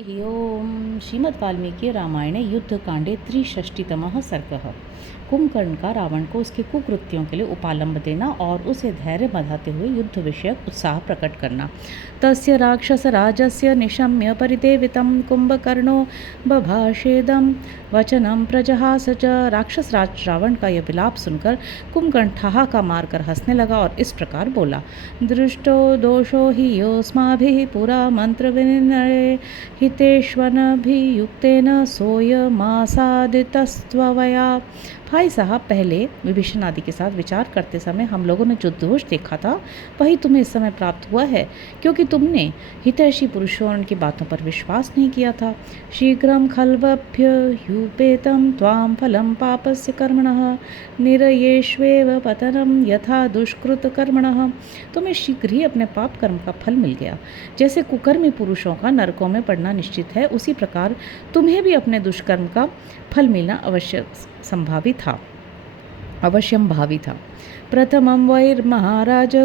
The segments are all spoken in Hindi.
ओम श्रीमद् वाल्मीकि रामायणे युद्धकांडे 63तमः सर्गः। कुंभकर्ण का रावण को उसके कुकृत्यों के लिए उपालंब देना और उसे धैर्य बधाते हुए युद्ध विषयक उत्साह प्रकट करना। तस्य राक्षस राजस्य निशम्य परिदेवितं कुंभकर्णो बभाषेदं वचनं प्रजहास च। राक्षस राज रावण का यह विलाप सुनकर कुंभकर्ण ठहाका मारकर हंसने लगा और इस प्रकार बोला। दृष्टो दोषो हि योऽस्माभिः पुरा मंत्र विनिर्णये हितेष्वनभियुक्तेन सोऽयमासादितस्त्वया। भाई साहब, पहले विभीषण आदि के साथ विचार करते समय हम लोगों ने जो दोष देखा था वही तुम्हें इस समय प्राप्त हुआ है, क्योंकि तुमने हितैषी पुरुषों की बातों पर विश्वास नहीं किया था। शीघ्रं खल्वभ्युपेतं त्वां फलं पापस्य कर्मणः निरयेष्वेव पतनं यथा दुष्कृत कर्मणः। तुम्हें शीघ्र ही अपने पाप कर्म का फल मिल गया। जैसे कुकर्मी पुरुषों का नरकों में पड़ना निश्चित है, उसी प्रकार तुम्हें भी अपने दुष्कर्म का फल मिलना अवश्यम भावी था। प्रथमं वैर्महाराज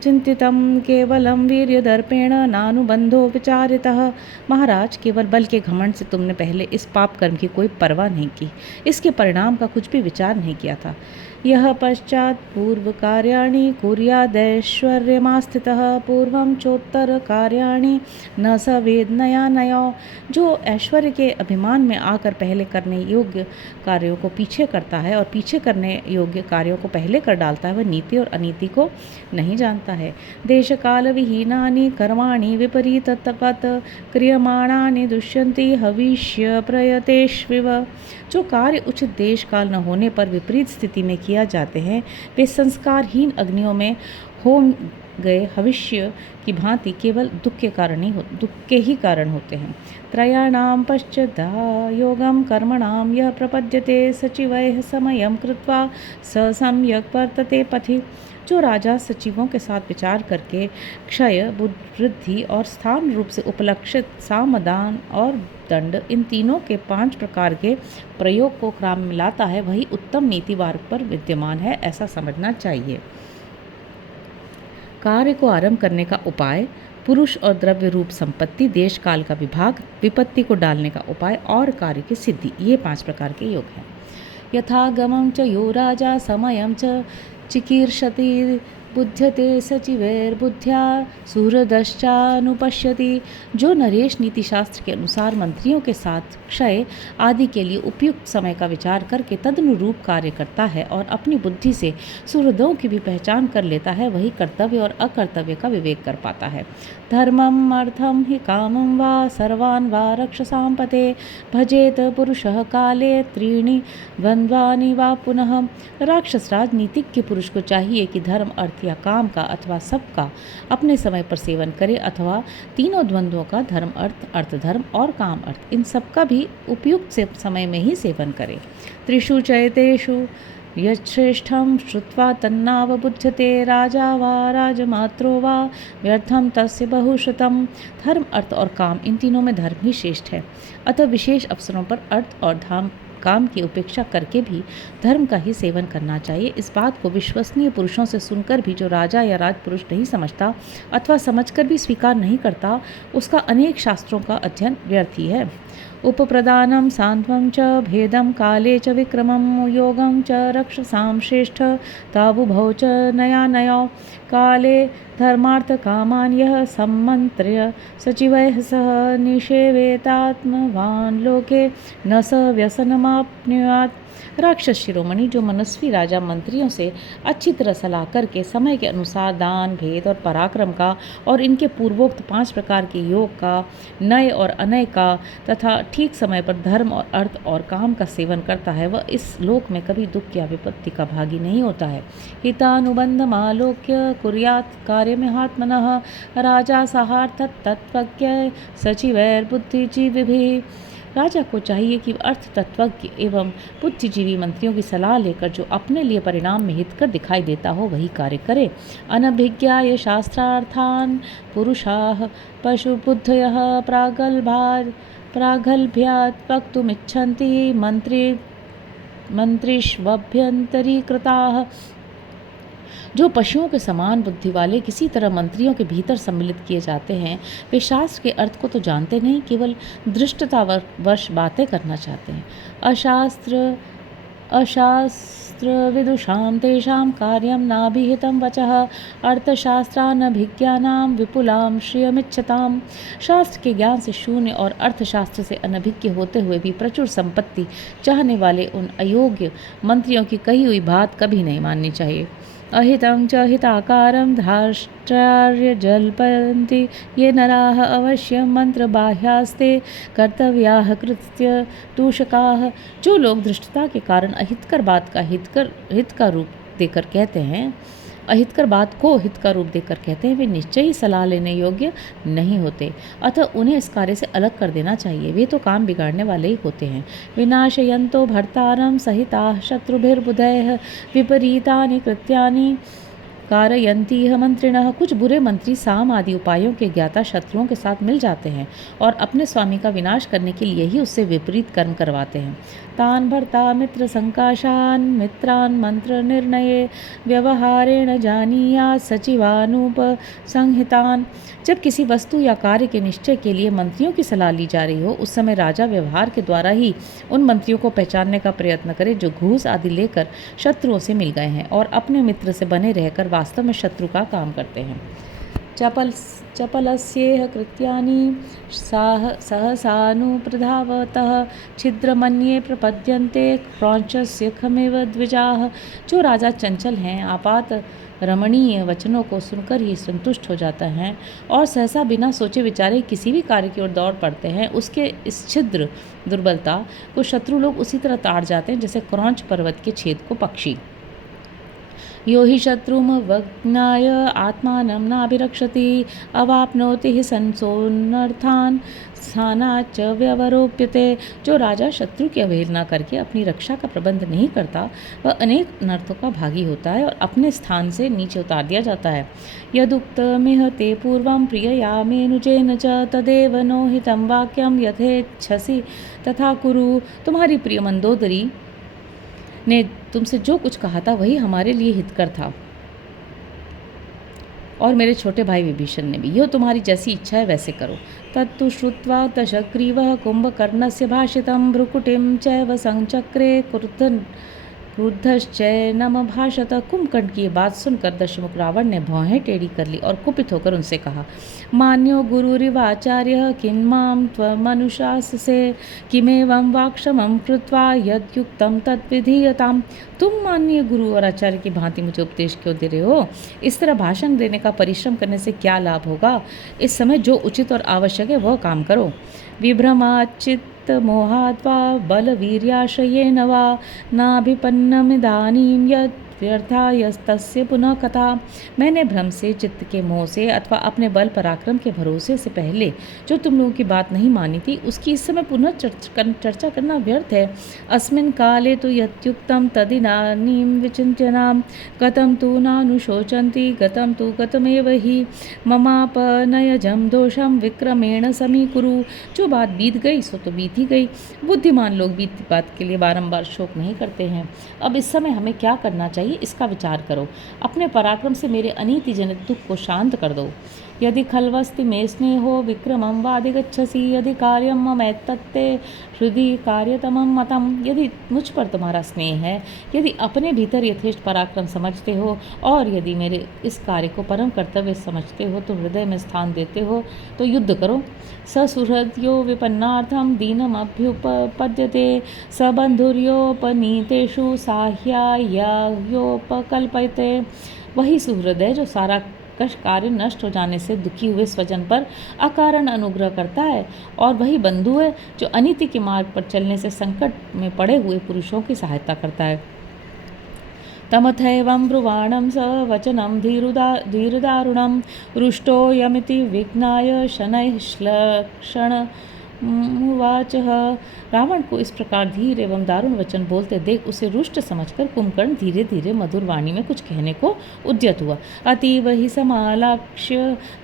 चिंतितं केवलं वीर्यदर्पेण नानुबंधो विचारितः। महाराज, केवल बल के घमंड से तुमने पहले इस पाप कर्म की कोई परवाह नहीं की, इसके परिणाम का कुछ भी विचार नहीं किया था। यह पश्चात पूर्व कार्याणि कुर्यादैश्वर्यमास्थितः पूर्वं चोत्तर कार्याणि न स वेदनया नयो। जो ऐश्वर्य के अभिमान में आकर पहले करने योग्य कार्यों को पीछे करता है और पीछे करने योग्य कार्यों को पहले कर डालता है, वह नीति और अनीति को नहीं जानता है। देश काल विहीनानि कर्माणि विपरीतवत् क्रियमाणानि दुष्यन्ति हविष्य प्रयतेष्विव। जो कार्य उचित देश काल न होने पर विपरीत स्थिति में किया जाते हैं, वे संस्कारहीन अग्नियों में हो गए भविष्य की भांति केवल दुख के ही कारण होते हैं। त्रयाणां पश्चादा योगं कर्मणां यः प्रपद्यते सचिवैः समयं कृत्वा स सम्यक् वर्तते पथि। जो राजा सचिवों के साथ विचार करके क्षय, वृद्धि और स्थान रूप से उपलक्षित साम, दान और दंड, इन तीनों के 5 प्रकार के प्रयोग को क्रम में लाता है, वही उत्तम नीति मार्ग पर विद्यमान है, ऐसा समझना चाहिए। कार्य को आरंभ करने का उपाय, पुरुष और द्रव्य रूप संपत्ति, देश काल का विभाग, विपत्ति को डालने का उपाय और कार्य की सिद्धि, ये 5 प्रकार के योग हैं। यथागमं च यो राजा समयं च चिकीर्षति बुध्यते सचिवैर्बुद्ध्या सुहृदश्चानुपश्यति। जो नरेश नीति शास्त्र के अनुसार मंत्रियों के साथ क्षय आदि के लिए उपयुक्त समय का विचार करके तदनुरूप कार्य करता है और अपनी बुद्धि से सुहृदों की भी पहचान कर लेता है, वही कर्तव्य और अकर्तव्य का विवेक कर पाता है। धर्मम अर्थम हि कामं वा सर्वान् वा रक्षसां पते भजेत पुरुषः काले त्रीणि द्वन्द्वानि वा पुनः। राक्षस राजनीतिज्ञ पुरुष को चाहिए कि धर्म, अर्थ या काम का अथवा सबका अपने समय पर सेवन करे, अथवा तीनों द्वंद्वों का, धर्म अर्थ, अर्थ धर्म और काम अर्थ, इन सबका भी उपयुक्त से समय में ही सेवन करे। त्रिषु चैतेषु यच्छ्रेष्ठं श्रुत्वा तन्नावबुध्यते राजा वा राजमात्रो वा व्यर्थम तस्य बहुश्रुतम्। धर्म, अर्थ और काम, इन तीनों में धर्म ही श्रेष्ठ है, अतः विशेष अवसरों पर अर्थ और काम की उपेक्षा करके भी धर्म का ही सेवन करना चाहिए। इस बात को विश्वसनीय पुरुषों से सुनकर भी जो राजा या राजपुरुष नहीं समझता अथवा समझकर भी स्वीकार नहीं करता, उसका अनेक शास्त्रों का अध्ययन व्यर्थ ही है। उपप्रदानं सान्त्वं च भेदं काले च विक्रमं योगं च रक्षसां श्रेष्ठ ताबुभौ च नयानयो। काले धर्मार्थकामान् यः सम्मन्त्र्य सचिवैः सह निषेवेतात्मवान् लोके न स व्यसनमाप्नुयात्। राक्षस शिरोमणि, जो मनस्वी राजा मंत्रियों से अच्छी तरह सलाह करके समय के अनुसार दान, भेद और पराक्रम का और इनके पूर्वोक्त 5 प्रकार के योग का, नय और अनय का तथा ठीक समय पर धर्म और अर्थ और काम का सेवन करता है, वह इस लोक में कभी दुख या विपत्ति का भागी नहीं होता है। हितानुबंधमालोक्य कुर्यात् कार्यमिहात्मनः राजा सहार्थ तत्त्वज्ञ सचिवैर्बुद्धिजीविभिः। राजा को चाहिए कि अर्थ तत्वज्ञ एवं बुद्धिजीवी मंत्रियों की सलाह लेकर जो अपने लिए परिणाम में हितकर दिखाई देता हो वही कार्य करे। अनभिज्ञाय शास्त्रार्थान् पुरुषाः पशुबुद्धयः प्रागल्भ्यात् वक्तुमिच्छन्ति मंत्रिष्वभ्यन्तरीकृताः। जो पशुओं के समान बुद्धि वाले किसी तरह मंत्रियों के भीतर सम्मिलित किए जाते हैं, वे शास्त्र के अर्थ को तो जानते नहीं, केवल धृष्टतावश बातें करना चाहते हैं। अशास्त्र विदुषां तेषां कार्यं नाभिहितं वचः अर्थशास्त्रानभिज्ञानां विपुलां श्रियमिच्छताम्। शास्त्र के ज्ञान से शून्य और अर्थशास्त्र से अनभिज्ञ होते हुए भी प्रचुर संपत्ति चाहने वाले उन अयोग्य मंत्रियों की कही हुई बात कभी नहीं माननी चाहिए। अहितं च हिताकारं धार्ष्ट्रार्य जल्पन्ति ये नराः अवश्यं मंत्रबाह्यास्ते कर्तव्याः कृत्य तूषकाः। जो लोग धृष्टता के कारण अहितकर बात का हित का रूप देकर कहते हैं, अहितकर बात को हित का रूप देकर कहते हैं, वे निश्चय ही सलाह लेने योग्य नहीं होते। अतः उन्हें इस कार्य से अलग कर देना चाहिए। वे तो काम बिगाड़ने वाले ही होते हैं। विनाशयन्तो भर्तारं सहिताः शत्रुभिर्बुधैः विपरीतानि कृत्यानि कारयन्तीह मंत्रिणः। कुछ बुरे मंत्री साम आदि उपायों के ज्ञाता शत्रुओं के साथ मिल जाते हैं और अपने स्वामी का विनाश करने के लिए ही उससे विपरीत कर्म करवाते हैं। तान भर्ता मित्र संकाशान मित्रान मंत्र निर्णये व्यवहारेण जानीयात् सचिवानुप संहितान। जब किसी वस्तु या कार्य के निश्चय के लिए मंत्रियों की सलाह ली जा रही हो, उस समय राजा व्यवहार के द्वारा ही उन मंत्रियों को पहचानने का प्रयत्न करे जो घूस आदि लेकर शत्रुओं से मिल गए हैं और अपने मित्र से बने रहकर वास्तव में शत्रु का काम करते हैं। चपलस्येह कृत्यानि सहसानुप्रधावतः छिद्रमन्ये प्रपद्यन्ते क्रौंचस्य खमेव द्विजाः। जो राजा चंचल हैं, आपात रमणीय वचनों को सुनकर ही संतुष्ट हो जाता है और सहसा बिना सोचे विचारे किसी भी कार्य की ओर दौड़ पड़ते हैं, उसके इस छिद्र दुर्बलता को शत्रु लोग उसी तरह ताड़ जाते हैं जैसे क्रौंच पर्वत के छेद को पक्षी। यो हि शत्रुमवज्ञाय आत्मानं नाभिरक्षति अवाप्नोति हि संसोऽनर्थान् स्थानाच्च व्यवरोप्यते। जो राजा शत्रु की अवहेलना करके अपनी रक्षा का प्रबंध नहीं करता, वह अनेक अनर्थों का भागी होता है और अपने स्थान से नीचे उतार दिया जाता है। यदुक्तमिह ते पूर्वं प्रिययामेनुजेन च तदेव नो हितं वाक्यं यथेच्छसि तथा कुरु। तुम्हारी प्रिय मंदोदरी ने तुमसे जो कुछ कहा था वही हमारे लिए हितकर था, और मेरे छोटे भाई विभीषण ने भी। यह तुम्हारी जैसी इच्छा है वैसे करो। तत्तु श्रुत्वा दशग्रीवः कुंभकर्णस्य भाषितं भ्रुकुटिं चैव संचक्रे क्रुद्धश्चैनम भाषत। कुंभकर्ण की बात सुनकर दशमुख रावण ने भौहें टेढ़ी कर ली और कुपित होकर उनसे कहा, मान्यो गुरुरिवाचार्य किं मां त्वमनुशाससे किमेवं वाक्शमं कृत्वा यद्युक्तं तद्विधीयताम्। तुम माननीय गुरु और आचार्य की भांति मुझे उपदेश क्यों दे रहे हो? इस तरह भाषण देने का परिश्रम करने से क्या लाभ होगा? इस समय जो उचित और आवश्यक है वह काम करो। विभ्रमाचित्त मोहाद्वा बलवीर्याशयेन वा नाभिपन्नमिदानीं यत् व्यर्थायस्तस्य पुनः कथा। मैंने भ्रम से, चित्त के मोह से अथवा अपने बल पराक्रम के भरोसे से पहले जो तुम लोगों की बात नहीं मानी थी, उसकी इस समय पुनः चर्चा करना व्यर्थ है। अस्मिन् काले तु यत्युक्तं तदिदानीं विचिन्त्यनां गतं तु नानुशोचन्ति गतं तु गतमेव हि ममापनयजं दोषं विक्रमेण समीकुरु। जो बात बीत गई सो तो बीत ही गई। बुद्धिमान लोग बीती बात के लिए बारंबार शोक नहीं करते हैं। अब इस समय हमें क्या करना चाहिए, इसका विचार करो। अपने पराक्रम से मेरे अनीति जनित दुख को शांत कर दो। यदि खल्वस्ति मे स्नेहो विक्रमं वादिगच्छसि यदि कार्यं ममैतत्ते हृदि कार्यतमं मतम्। यदि मुझ पर तुम्हारा स्नेह है, यदि अपने भीतर यथेष्ट पराक्रम समझते हो और यदि मेरे इस कार्य को परम कर्तव्य समझते हो तो हृदय में स्थान देते हो तो युद्ध करो। ससुहृद्यो विपन्नार्थं दीनमभ्युपपद्यते सबंधुर्योपनीतेषु साह्यायोपकल्पयते। वही सुहृद है जो सारा कष्ट कार्य नष्ट हो जाने से दुखी हुए स्वजन पर अकारण अनुग्रह करता है, और वही बंधु है जो अनीति के मार्ग पर चलने से संकट में पड़े हुए पुरुषों की सहायता करता है। तमथैवं ब्रुवाणं स वचनं धीरदारुणं रुष्टो यमिति विघ्नाय शनैः श्लक्षण मुवाचः। रावण को इस प्रकार धीर एवं दारुण वचन बोलते देख उसे रुष्ट समझकर कुंभकर्ण धीरे धीरे मधुर वाणी में कुछ कहने को उद्यत हुआ। अतीव ही समालाक्ष्य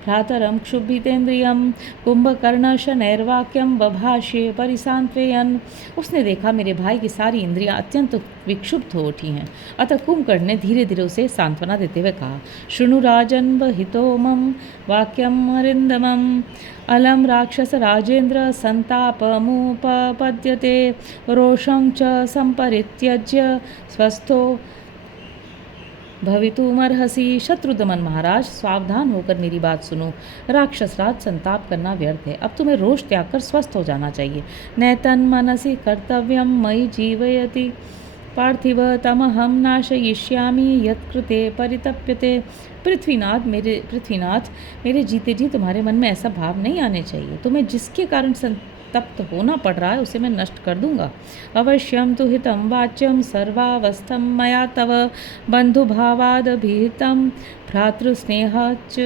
भ्रातरं क्षुभितेन्द्रियं कुंभकर्ण शनैर्वाक्यं बभाष्ये परिसान्त्वयन्। उसने देखा मेरे भाई की सारी इंद्रियां अत्यंत विक्षुब्ध हो उठी हैं। अतः कुंभकर्ण ने धीरे धीरे उसे सांत्वना देते हुए कहा, शृणु राजन् वहितो मम वाक्यम् अरिन्दमम् अलम राक्षस राजेन्द्र संतापमुपपद्यते रोषं च संपरित्यज्य स्वस्थो भवितुमर्हसि। शत्रुदमन महाराज, सावधान होकर मेरी बात सुनो। राक्षस राज संताप करना व्यर्थ है। अब तुम्हें रोष त्याग कर स्वस्थ हो जाना चाहिए। नैतन मनसि कर्तव्यम मयि जीवयति पार्थिव तमहम नाशयिष्यामि यत्कृते परितप्यते। पृथ्वीनाथ मेरे जीते जी तुम्हारे मन में ऐसा भाव नहीं आने चाहिए। तुम्हें जिसके कारण संतप्त होना पड़ रहा है उसे मैं नष्ट कर दूंगा। अवश्यम तु हितं वाच्यम सर्वावस्थं मया तव बंधुभावादभिहितं भ्रातृस्नेहाच्च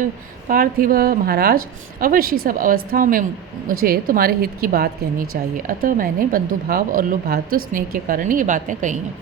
पार्थिव। महाराज, अवश्य सब अवस्थाओं में मुझे तुम्हारे हित की बात कहनी चाहिए, अतः मैंने बंधुभाव और भ्रातृ स्नेह के कारण ये बातें कही हैं।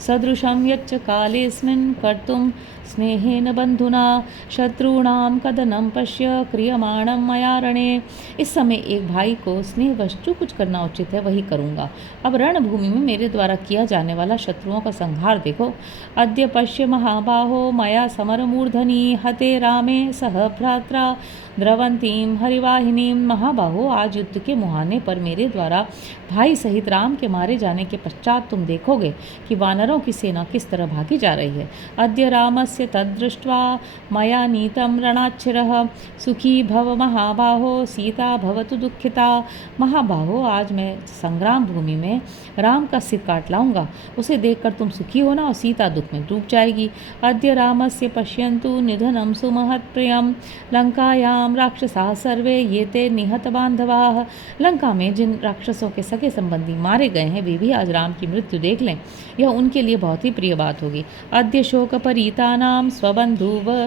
सदृशं यच्च कालेऽस्मिन् कर्तुं स्नेहेन बंधुना शत्रूणां कदनं पश्य क्रियमाणं मया रणे। इस समय एक भाई को स्नेहवश जो कुछ करना उचित है वही करूँगा। अब रणभूमि में मेरे द्वारा किया जाने वाला शत्रुओं का संहार देखो। अद्य पश्य महाबाहो मया समरमूर्धनि हते रामे सह भ्रात्रा द्रवंतीम हरिवाहिनी। महाबाहो, आज युद्ध के मुहाने पर मेरे द्वारा भाई सहित राम के मारे जाने के पश्चात तुम देखोगे कि वानरों की सेना किस तरह भागी जा रही है। अद्य रामस्य तद्दृष्ट्वा मया नीतं रणाच्छिरः सुखी भव महाबाहो सीता भवतु दुःखिता। महाबाहो, आज मैं संग्राम भूमि में राम का सिर काट लाऊंगा। उसे देखकर तुम सुखी होना और सीता दुख में डूब जाएगी। अद्य रामस्य पश्यन्तु निधनं सुमहत्प्रियं लंकायां राक्षसाः सर्वे ये ते निहत बांधवाः। लंका में जिन राक्षसों के सगे संबंधी मारे गए हैं वे भी आज राम की मृत्यु देख लें, यह उनके लिए बहुत ही प्रिय बात होगी। अद्य शोकपरीतानां स्वबन्धुवधशोचनां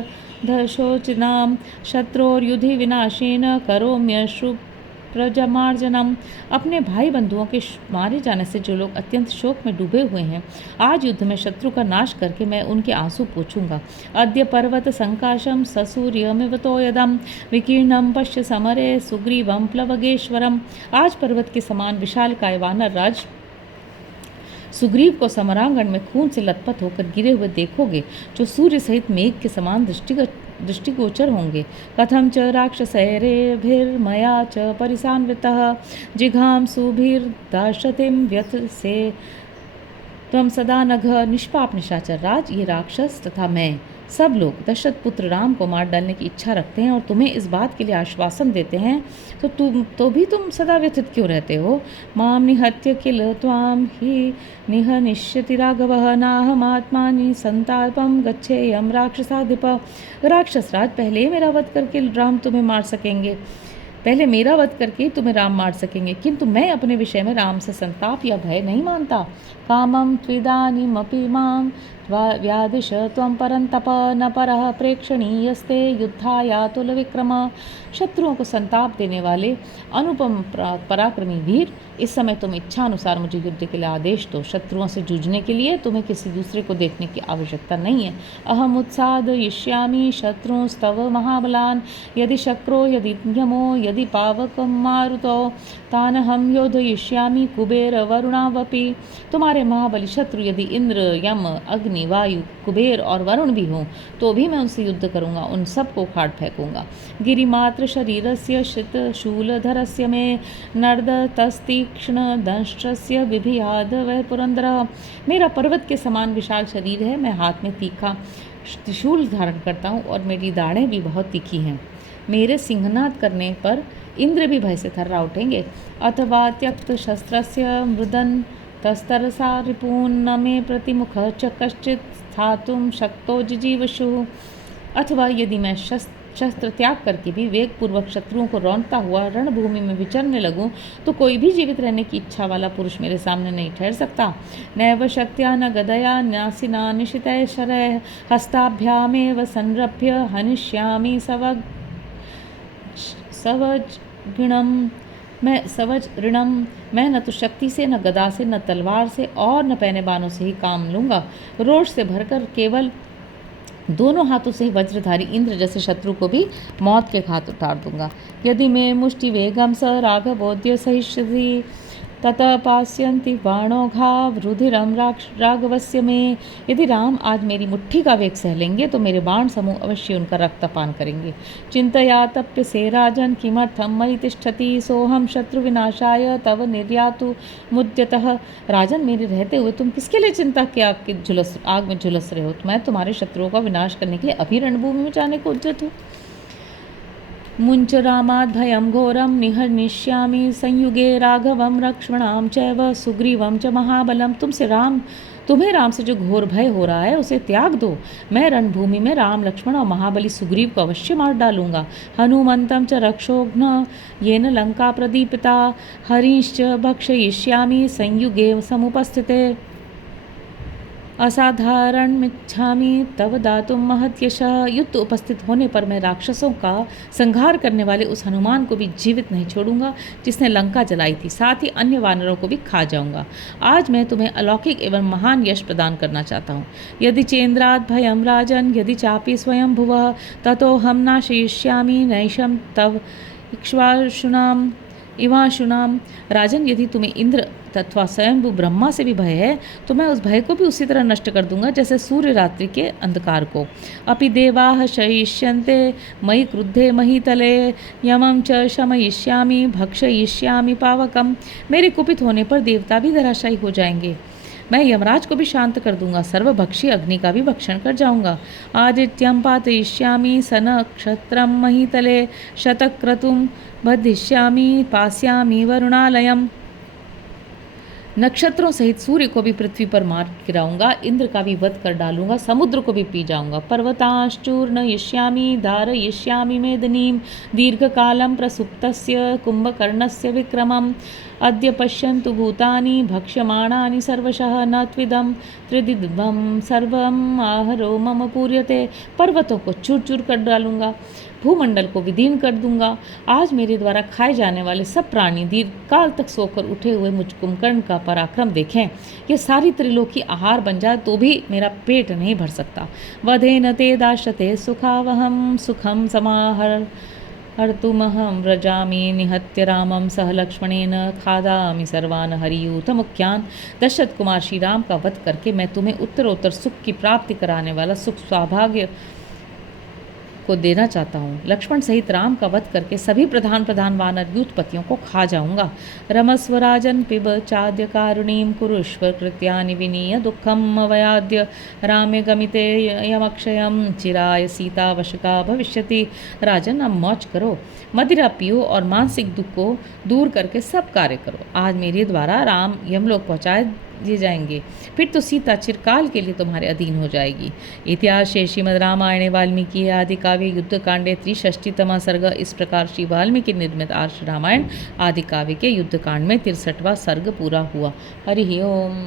शत्रोर्युधि विनाशेन करोम्यश्रु प्रजमार्जनम। अपने भाई बंधुओं के मारे जाने से जो लोग अत्यंत शोक में डूबे हुए हैं, आज युद्ध में शत्रु का नाश करके मैं उनके आंसू पोंछूंगा। अद्य पर्वत संकाशम ससूर्यमिवतो यदम विकीर्णम पश्य समरे सुग्रीवम प्लवगेश्वरम। आज पर्वत के समान विशालकाय वानर राज सुग्रीव को समरांगण में खून से लथपथ होकर गिरे हुए देखोगे, जो सूर्य सहित मेघ के समान दृष्टिगोचर होंगे। कथम च राक्षसैरेभिर्मया च परिसान्वितः जिघांसुभिर्दाशतिं व्यथ से त्वं सदा नघ। निष्पाप निशाचर राज, ये राक्षस तथा मैं सब लोग दशरथ पुत्र राम को मार डालने की इच्छा रखते हैं और तुम्हें इस बात के लिए आश्वासन देते हैं, तो भी तुम सदा व्यथित क्यों रहते हो। माम निहत्य किल त्वाम ही निहनिष्यति राघवः नाहमात्मानि संतापम गच्छेयम राक्षसाधिप। राक्षस राज, पहले मेरा वध करके राम तुम्हें मार सकेंगे, पहले मेरा वध करके तुम्हें राम मार सकेंगे, किंतु मैं अपने विषय में राम से संताप या भय नहीं मानता। कामं त्विदानीमपि मां व्यादिश त्वं परन्तप न परः प्रेक्षणीयस्ते युद्धायातुल विक्रम। शत्रुओं को संताप देने वाले अनुपम पराक्रमी वीर, इस समय तुम इच्छा अनुसार मुझे युद्ध के लिए आदेश दो। शत्रुओं से जूझने के लिए तुम्हें किसी दूसरे को देखने की आवश्यकता नहीं है। अहम उत्सादयिष्यामि शत्रुंस्तव महाबलान् यदि शक्रो यदि यमो यदि पावकं मारुतो तानहं योधयिष्यामि कुबेर वरुणावपि। तुम्हारे महाबली शत्रु यदि इंद्र यम अग्नि वायु कुबेर और वरुण भी हों तो भी मैं उनसे युद्ध करूंगा, उन सबको उखाड़ फेंकूंगा। गिरिमात्र शरीरस्य शित शूलधरस्य मे नर्द तस्तीक्ष्ण दंष्ट्रस्य विभियाद वह पुरंदर। मेरा पर्वत के समान विशाल शरीर है, मैं हाथ में तीखा त्रिशूल धारण करता हूँ और मेरी दाढ़ें भी बहुत तीखी हैं। मेरे सिंहनाद करने पर इंद्र भी भय से थर्रा उठेंगे। अथवा त्यक्त शस्त्रस्य मृदन तस्तरसा रिपून्न मे प्रतिमुख च कश्चित् स्थातुं शक्तो जिजीवशु। अथवा यदि मैं शस्त्र त्याग करके भी वेग पूर्वक शत्रुओं को रौंदता हुआ रणभूमि में विचरने लगूं तो कोई भी जीवित रहने की इच्छा वाला पुरुष मेरे सामने नहीं ठहर सकता। नैव शक्त्या न गदया नासिना निशितय शरैः हस्ताभ्यामेव संरभ्य हनिष्यामि सवज्ञम् मैं सवज ऋणम, मैं न तो शक्ति से, न गदा से, न तलवार से और न पैने बाणों से ही काम लूँगा। रोष से भरकर केवल दोनों हाथों से ही वज्रधारी इंद्र जैसे शत्रु को भी मौत के घात उतार दूंगा। यदि मैं मुष्टि वेगम स राघवोद्य सहिष्यति ततः पास्यन्ति बाणोघाव रुधिरम राघवस्य में। यदि राम आज मेरी मुट्ठी का वेग सह लेंगे तो मेरे बाण समूह अवश्य उनका रक्तपान करेंगे। चिंतया तप्य से राजन किमर्थम मयि तिष्ठति सोहम शत्रु विनाशाय तव निर्यातु मुद्यतः। राजन, मेरे रहते हुए तुम किसके लिए चिंता के आग में झुलस रहे हो? मैं तुम्हारे शत्रुओं का विनाश करने के लिए अभी रणभूमि में जाने को उद्यत हूँ। मुंच रामात् भयं घोरं निहर्निष्यामि संयुगे राघवं लक्ष्मणां चैव सुग्रीवं च महाबलम। तुम्हें राम से जो घोर भय हो रहा है उसे त्याग दो। मैं रणभूमि में राम, लक्ष्मण और महाबली सुग्रीव को अवश्य मार डालूंगा। हनुमंतं च रक्षोघ्न येन लंका प्रदीपिता हरिश्च भक्षयिष्यामि संयुगे समुपस्थिते। असाधारण मिच्छामि तव दातुम महत्यशः। युद्ध उपस्थित होने पर मैं राक्षसों का संहार करने वाले उस हनुमान को भी जीवित नहीं छोड़ूंगा जिसने लंका जलाई थी, साथ ही अन्य वानरों को भी खा जाऊंगा। आज मैं तुम्हें अलौकिक एवं महान यश प्रदान करना चाहता हूँ। यदि चेन्द्रात् भयं राजन यदि चापि स्वयं भुवः ततो हम नाशयिष्यामि नैषं तव इक्ष्वाशुनाम इवाशुनाम। राजन, यदि तुम्हें इंद्र तथा स्वयं ब्रह्मा से भी भय है तो मैं उस भय को भी उसी तरह नष्ट कर दूंगा जैसे सूर्य रात्रि के अंधकार को। अपि देवाः शयिष्यन्ते मयि क्रुद्धे महीतले यमं च शमयिष्यामि भक्षयिष्यामि पावकम। मेरे कुपित होने पर देवता भी धराशायी हो जाएंगे। मैं यमराज को भी शांत कर दूंगा, सर्वभक्षी अग्नि का भी भक्षण कर जाऊंगा। आदित्यं पातयिष्यामि सनक्षत्रं महीतले शतक्रतुं बधिष्यामि पास्यामि वरुणालयम। नक्षत्रों सहित सूर्य को भी पृथ्वी पर मार गिराऊंगा, इंद्र का भी वध कर डालूंगा, समुद्र को भी पी जाऊंगा। पर्वतांश्चूर्णयिष्यामि धारयिष्यामि मेदिनीं दीर्घकालं प्रसुप्तस्य कुंभकर्णस्य विक्रमम्। अद्य पश्यन्तु भूतानि भक्ष्यमाणानि सर्वशः न त्विदं त्रिदिवं सर्वम् आहरो मम पूर्यते। पर्वतों को चूर चूर कर डालूंगा, भूमंडल को विदीर्ण कर दूंगा। आज मेरे द्वारा खाए जाने वाले सब प्राणी दीर्घकाल तक सोकर उठे हुए मुझ कुंभकर्ण का पराक्रम देखें। ये सारी त्रिलोकी आहार बन जाए तो भी मेरा पेट नहीं भर सकता। वधेन ते दाशते सुखावहम सुखम समाहर हर्तुमहं व्रजामि निहत्य रामं सह लक्ष्मणेन खादामि सर्वान् हरियूथ मुख्यान्। दशरथ कुमार श्री राम का वध करके मैं तुम्हें उत्तरोत्तर सुख की प्राप्ति कराने वाला सुख सौभाग्य को देना चाहता हूँ। लक्ष्मण सहित राम का वध करके सभी प्रधान वानर यूथपतियों को खा जाऊंगा। रमस्व राजन पिब चाद्य कारुणीं कुरुष्व कृत्यानि विनीय दुःखम अवयाद्य रामे गमिते यमक्षयम चिराय सीता वशका भविष्यति। राजन, अब मौज करो, मदिरा पियो और मानसिक दुख को दूर करके सब कार्य करो। आज मेरे द्वारा राम यमलोक पहुँचाए दिए जाएंगे, फिर तो सीता चिरकाल के लिए तुम्हारे अधीन हो जाएगी। इतिहास श्रीमद् रामायणे वाल्मीकि आदि काव्य युद्ध कांडे 63वां सर्ग। इस प्रकार श्री वाल्मीकि निर्मित आर्ष रामायण आदि काव्य के युद्ध कांड में 63वां सर्ग पूरा हुआ। हरि ओम।